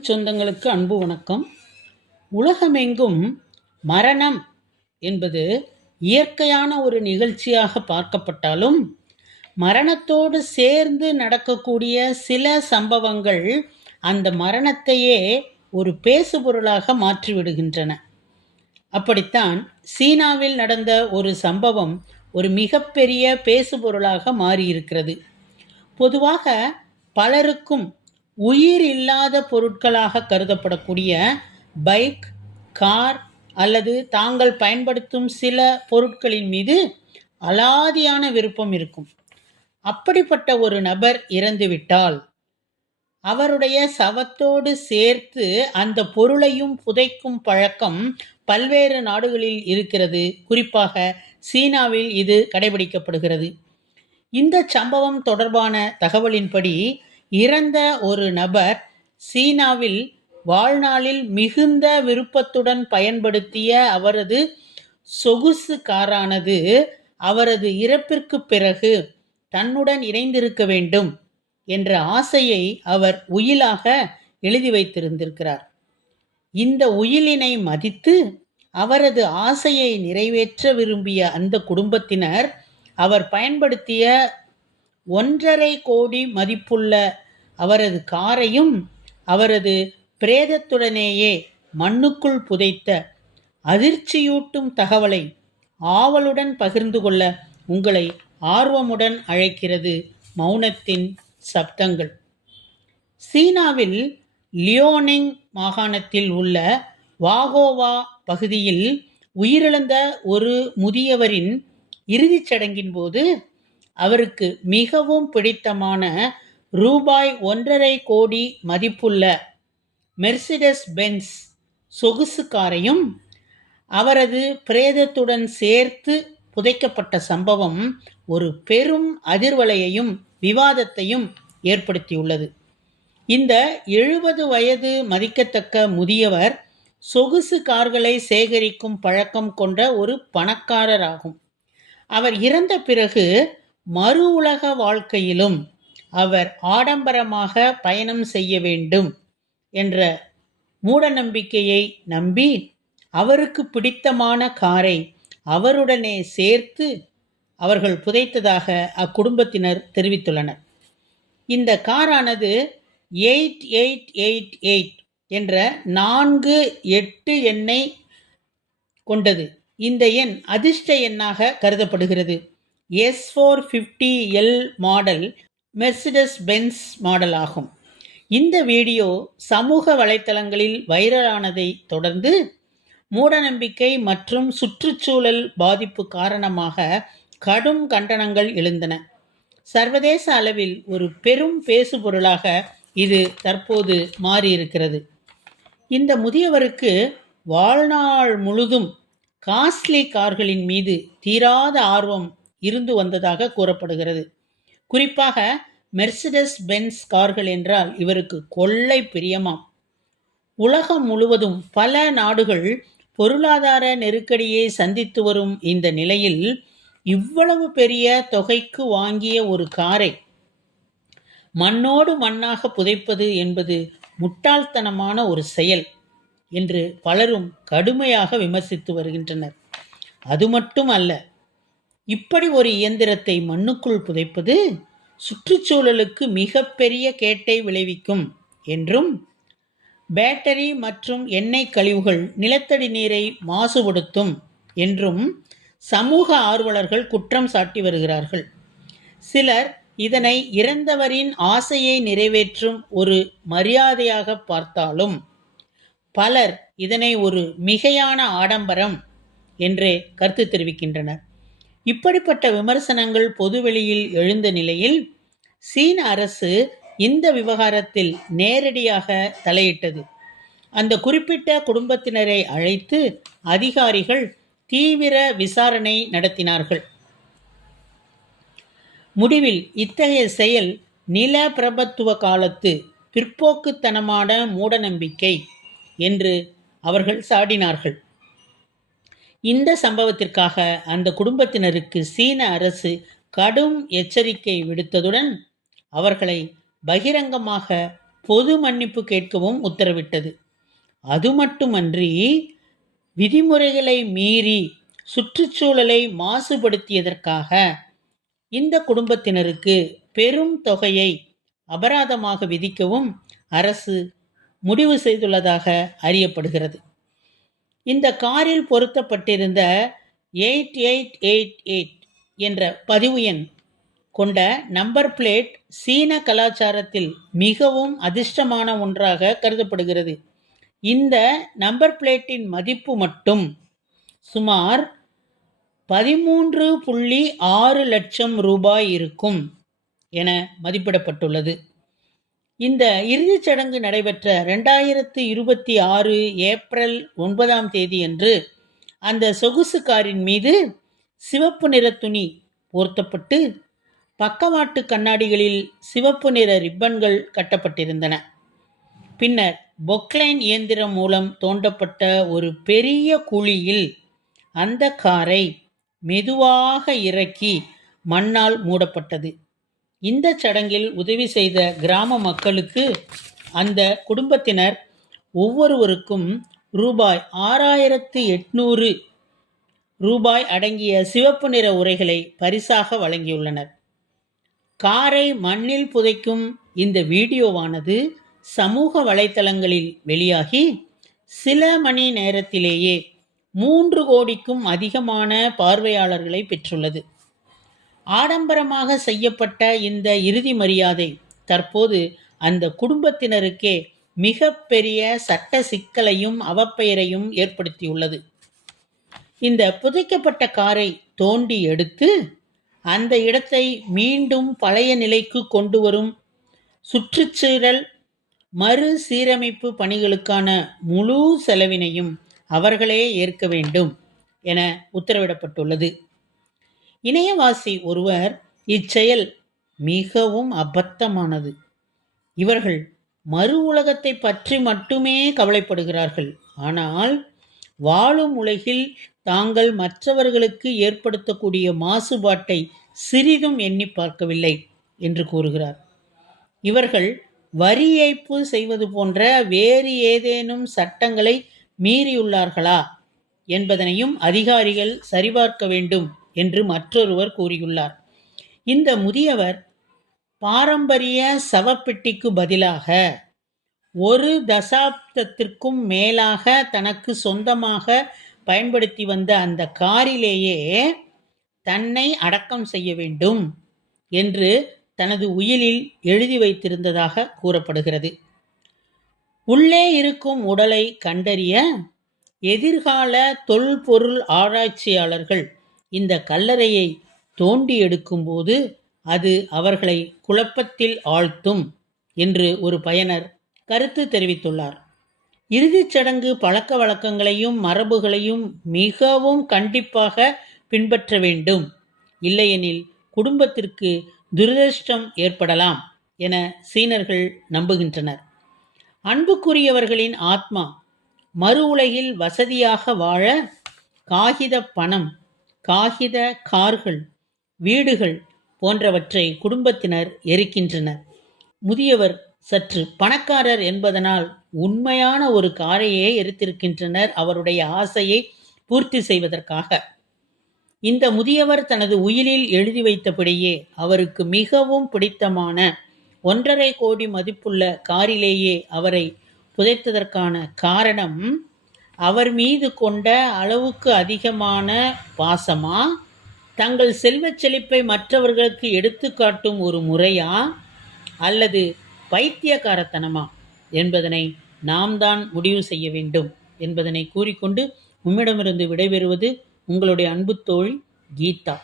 தமிழ் சொந்தங்களுக்கு அன்பு வணக்கம். உலகமெங்கும் மரணம் என்பது இயற்கையான ஒரு நிகழ்ச்சியாக பார்க்கப்பட்டாலும், மரணத்தோடு சேர்ந்து நடக்கக்கூடிய சில சம்பவங்கள் அந்த மரணத்தையே ஒரு பேசுபொருளாக மாற்றிவிடுகின்றன. அப்படித்தான் சீனாவில் நடந்த ஒரு சம்பவம் ஒரு மிகப்பெரிய பேசுபொருளாக மாறியிருக்கிறது. பொதுவாக பலருக்கும் உயிர் இல்லாத பொருட்களாக கருதப்படக்கூடிய பைக், கார் அல்லது தாங்கள் பயன்படுத்தும் சில பொருட்களின் மீது அலாதியான விருப்பம் இருக்கும். அப்படிப்பட்ட ஒரு நபர் இறந்துவிட்டால் அவருடைய சவத்தோடு சேர்த்து அந்த பொருளையும் புதைக்கும் பழக்கம் பல்வேறு நாடுகளில் இருக்கிறது. குறிப்பாக சீனாவில் இது கடைபிடிக்கப்படுகிறது. இந்த சம்பவம் தொடர்பான தகவலின்படி, இறந்த ஒரு நபர் சீனாவில் வாழ்நாளில் மிகுந்த விருப்பத்துடன் பயன்படுத்திய அவரது சொகுசு காரானது அவரது இறப்பிற்கு பிறகு தன்னுடன் இணைந்திருக்க வேண்டும் என்ற ஆசையை அவர் உயிலாக எழுதி வைத்திருந்திருக்கிறார். இந்த உயிலினை மதித்து அவரது ஆசையை நிறைவேற்ற விரும்பிய அந்த குடும்பத்தினர் அவர் பயன்படுத்திய 1.5 கோடி மதிப்புள்ள அவரது காரையும் அவரது பிரேதத்துடனேயே மண்ணுக்குள் புதைத்த அதிர்ச்சியூட்டும் தகவலை ஆவலுடன் பகிர்ந்து கொள்ள உங்களை ஆர்வமுடன் அழைக்கிறது மௌனத்தின் சப்தங்கள். சீனாவில் லியோனிங் மாகாணத்தில் உள்ள வாகோவா பகுதியில் உயிரிழந்த ஒரு முதியவரின் இறுதிச் சடங்கின் போது அவருக்கு மிகவும் பிடித்தமான ரூபாய் 1.5 கோடி மதிப்புள்ள மெர்சிடஸ் பென்ஸ் சொகுசு காரையும் அவரது பிரேதத்துடன் சேர்த்து புதைக்கப்பட்ட சம்பவம் ஒரு பெரும் அதிர்வலையையும் விவாதத்தையும் ஏற்படுத்தியுள்ளது. இந்த 70 வயது மதிக்கத்தக்க முதியவர் சொகுசு கார்களை சேகரிக்கும் பழக்கம் கொண்ட ஒரு பணக்காரராகும். அவர் இறந்த பிறகு மறு உலக வாழ்க்கையிலும் அவர் ஆடம்பரமாக பயணம் செய்ய வேண்டும் என்ற மூடநம்பிக்கையை நம்பி அவருக்கு பிடித்தமான காரை அவருடனே சேர்த்து அவர்கள் புதைத்ததாக அக்குடும்பத்தினர் தெரிவித்துள்ளனர். இந்த காரானது 8888 என்ற 48 எண்ணை கொண்டது. இந்த எண் அதிர்ஷ்ட எண்ணாக கருதப்படுகிறது. S450L model Mercedes Benz model ஆகும். இந்த வீடியோ சமூக வலைத்தளங்களில் வைரலானதை தொடர்ந்து மூடநம்பிக்கை மற்றும் சுற்றுச்சூழல் பாதிப்பு காரணமாக கடும் கண்டனங்கள் எழுந்தன. சர்வதேச அளவில் ஒரு பெரும் பேசுபொருளாக இது தற்போது மாறியிருக்கிறது. இந்த முதியவருக்கு வாழ்நாள் முழுதும் காஸ்ட்லி கார்களின் மீது தீராத ஆர்வம் இருந்து வந்ததாக கூறப்படுகிறது. குறிப்பாக மெர்சிடஸ் பென்ஸ் கார்கள் என்றால் இவருக்கு கொள்ளை பிரியமாம். உலகம் முழுவதும் பல நாடுகள் பொருளாதார நெருக்கடியை சந்தித்து வரும் இந்த நிலையில் இவ்வளவு பெரிய தொகைக்கு வாங்கிய ஒரு காரை மண்ணோடு மண்ணாக புதைப்பது என்பது முட்டாள்தனமான ஒரு செயல் என்று பலரும் கடுமையாக விமர்சித்து வருகின்றனர். அது மட்டும் அல்ல, இப்படி ஒரு இயந்திரத்தை மண்ணுக்குள் புதைப்பது சுற்றுச்சூழலுக்கு மிகப்பெரிய கேட்டை விளைவிக்கும் என்றும், பேட்டரி மற்றும் எண்ணெய் கழிவுகள் நிலத்தடி நீரை மாசுபடுத்தும் என்றும் சமூக ஆர்வலர்கள் குற்றம் சாட்டி வருகிறார்கள். சிலர் இதனை இறந்தவரின் ஆசையை நிறைவேற்றும் ஒரு மரியாதையாக பார்த்தாலும், பலர் இதனை ஒரு மிகையான ஆடம்பரம் என்றே கருத்து தெரிவிக்கின்றனர். இப்படிப்பட்ட விமர்சனங்கள் பொதுவெளியில் எழுந்த நிலையில் சீன அரசு இந்த விவகாரத்தில் நேரடியாக தலையிட்டது. அந்த குறிப்பிட்ட குடும்பத்தினரை அழைத்து அதிகாரிகள் தீவிர விசாரணை நடத்தினார்கள். முடிவில் இத்தகைய செயல் நில பிரபுத்துவ காலத்து பிற்போக்குத்தனமான மூடநம்பிக்கை என்று அவர்கள் சாடினார்கள். இந்த சம்பவத்திற்காக அந்த குடும்பத்தினருக்கு சீன அரசு கடும் எச்சரிக்கை விடுத்ததுடன் அவர்களை பகிரங்கமாக பொது மன்னிப்பு கேட்கவும் உத்தரவிட்டது. அது மட்டுமன்றி விதிமுறைகளை மீறி சுற்றுச்சூழலை மாசுபடுத்தியதற்காக இந்த குடும்பத்தினருக்கு பெரும் தொகையை அபராதமாக விதிக்கவும் அரசு முடிவு செய்துள்ளதாக அறியப்படுகிறது. இந்த காரில் பொருத்தப்பட்டிருந்த 8888 என்ற பதிவு எண் கொண்ட நம்பர் பிளேட் சீன கலாச்சாரத்தில் மிகவும் அதிர்ஷ்டமான ஒன்றாக கருதப்படுகிறது. இந்த நம்பர் பிளேட்டின் மதிப்பு மட்டும் சுமார் 13.6 லட்சம் ரூபாய் இருக்கும் என மதிப்பிடப்பட்டுள்ளது. இந்த இறுதிச் சடங்கு நடைபெற்ற 2026 ஏப்ரல் 9 அன்று அந்த சொகுசு காரின் மீது சிவப்பு நிற துணி போர்த்தப்பட்டு பக்கவாட்டு கண்ணாடிகளில் சிவப்பு நிற ரிப்பன்கள் கட்டப்பட்டிருந்தன. பின்னர் பொக்லைன் இயந்திரம் மூலம் தோண்டப்பட்ட ஒரு பெரிய குழியில் அந்த காரை மெதுவாக இறக்கி மண்ணால் மூடப்பட்டது. இந்த சடங்கில் உதவி செய்த கிராம மக்களுக்கு அந்த குடும்பத்தினர் ஒவ்வொருவருக்கும் ரூபாய் 6800 ரூபாய் அடங்கிய சிவப்பு நிற உறைகளை பரிசாக வழங்கியுள்ளனர். காரை மண்ணில் புதைக்கும் இந்த வீடியோவானது சமூக வலைத்தளங்களில் வெளியாகி சில மணி நேரத்திலேயே 3 கோடிக்கும் அதிகமான பார்வையாளர்களை பெற்றுள்ளது. ஆடம்பரமாக செய்யப்பட்ட இந்த இறுதி மரியாதை தற்போது அந்த குடும்பத்தினருக்கே மிக பெரிய சட்ட சிக்கலையும் அவப்பெயரையும் ஏற்படுத்தியுள்ளது. இந்த புதைக்கப்பட்ட காரை தோண்டி எடுத்து அந்த இடத்தை மீண்டும் பழைய நிலைக்கு கொண்டு வரும் சுற்றுச்சூழல் மறுசீரமைப்பு பணிகளுக்கான முழு செலவினையும் அவர்களே ஏற்க வேண்டும் என உத்தரவிடப்பட்டுள்ளது. இணையவாசி ஒருவர் இச்செயல் மிகவும் அபத்தமானது. இவர்கள் மறு உலகத்தை பற்றி மட்டுமே கவலைப்படுகிறார்கள். ஆனால் வாழும் உலகில் தாங்கள் மற்றவர்களுக்கு ஏற்படுத்தக்கூடிய மாசுபாட்டை சிறிதும் எண்ணி பார்க்கவில்லை என்று கூறுகிறார். இவர்கள் வரி ஏய்ப்பு செய்வது போன்ற வேறு ஏதேனும் சட்டங்களை மீறியுள்ளார்களா என்பதனையும் அதிகாரிகள் சரிபார்க்க வேண்டும் என்று மற்றொருவர் கூறியுள்ளார். இந்த முதியவர் பாரம்பரிய சவப்பெட்டிக்கு பதிலாக 1 தசாப்தத்திற்கும் மேலாக தனக்கு சொந்தமாக பயன்படுத்தி வந்த அந்த காரிலேயே தன்னை அடக்கம் செய்ய வேண்டும் என்று தனது உயிலில் எழுதி வைத்திருந்ததாக கூறப்படுகிறது. உள்ளே இருக்கும் உடலை கண்டறிய எதிர்கால தொல்பொருள் ஆராய்ச்சியாளர்கள் இந்த கல்லறையை தோண்டி எடுக்கும்போது அது அவர்களை குழப்பத்தில் ஆழ்த்தும் என்று ஒரு பயனர் கருத்து தெரிவித்துள்ளார். இறுதிச் சடங்கு பழக்க வழக்கங்களையும் மரபுகளையும் மிகவும் கண்டிப்பாக பின்பற்ற வேண்டும், இல்லையெனில் குடும்பத்திற்கு துரதிர்ஷ்டம் ஏற்படலாம் என சீனர்கள் நம்புகின்றனர். அன்புக்குரியவர்களின் ஆத்மா மறு உலகில் வசதியாக வாழ காகித பணம், காகித கார்கள், வீடுகள் போன்றவற்றை குடும்பத்தினர் எரிக்கின்றனர். முதியவர் சற்று பணக்காரர் என்பதனால் உண்மையான ஒரு காரையே எரித்திருக்கின்றனர், அவருடைய ஆசையை பூர்த்தி செய்வதற்காக. இந்த முதியவர் தனது உயிலில் எழுதி வைத்தபடியே அவருக்கு மிகவும் பிடித்தமான 1.5 கோடி மதிப்புள்ள காரிலேயே அவரை புதைத்ததற்கான காரணம் அவர் மீது கொண்ட அளவுக்கு அதிகமான பாசமா, தங்கள் செல்வச் செழிப்பை மற்றவர்களுக்கு எடுத்துக்காட்டும் ஒரு முறையா, அல்லது பைத்தியக்காரத்தனமா என்பதனை நாம் தான் முடிவு செய்ய வேண்டும் என்பதனை கூறிக்கொண்டு உம்மிடமிருந்து விடைபெறுவது உங்களுடைய அன்பு தோழி கீதா.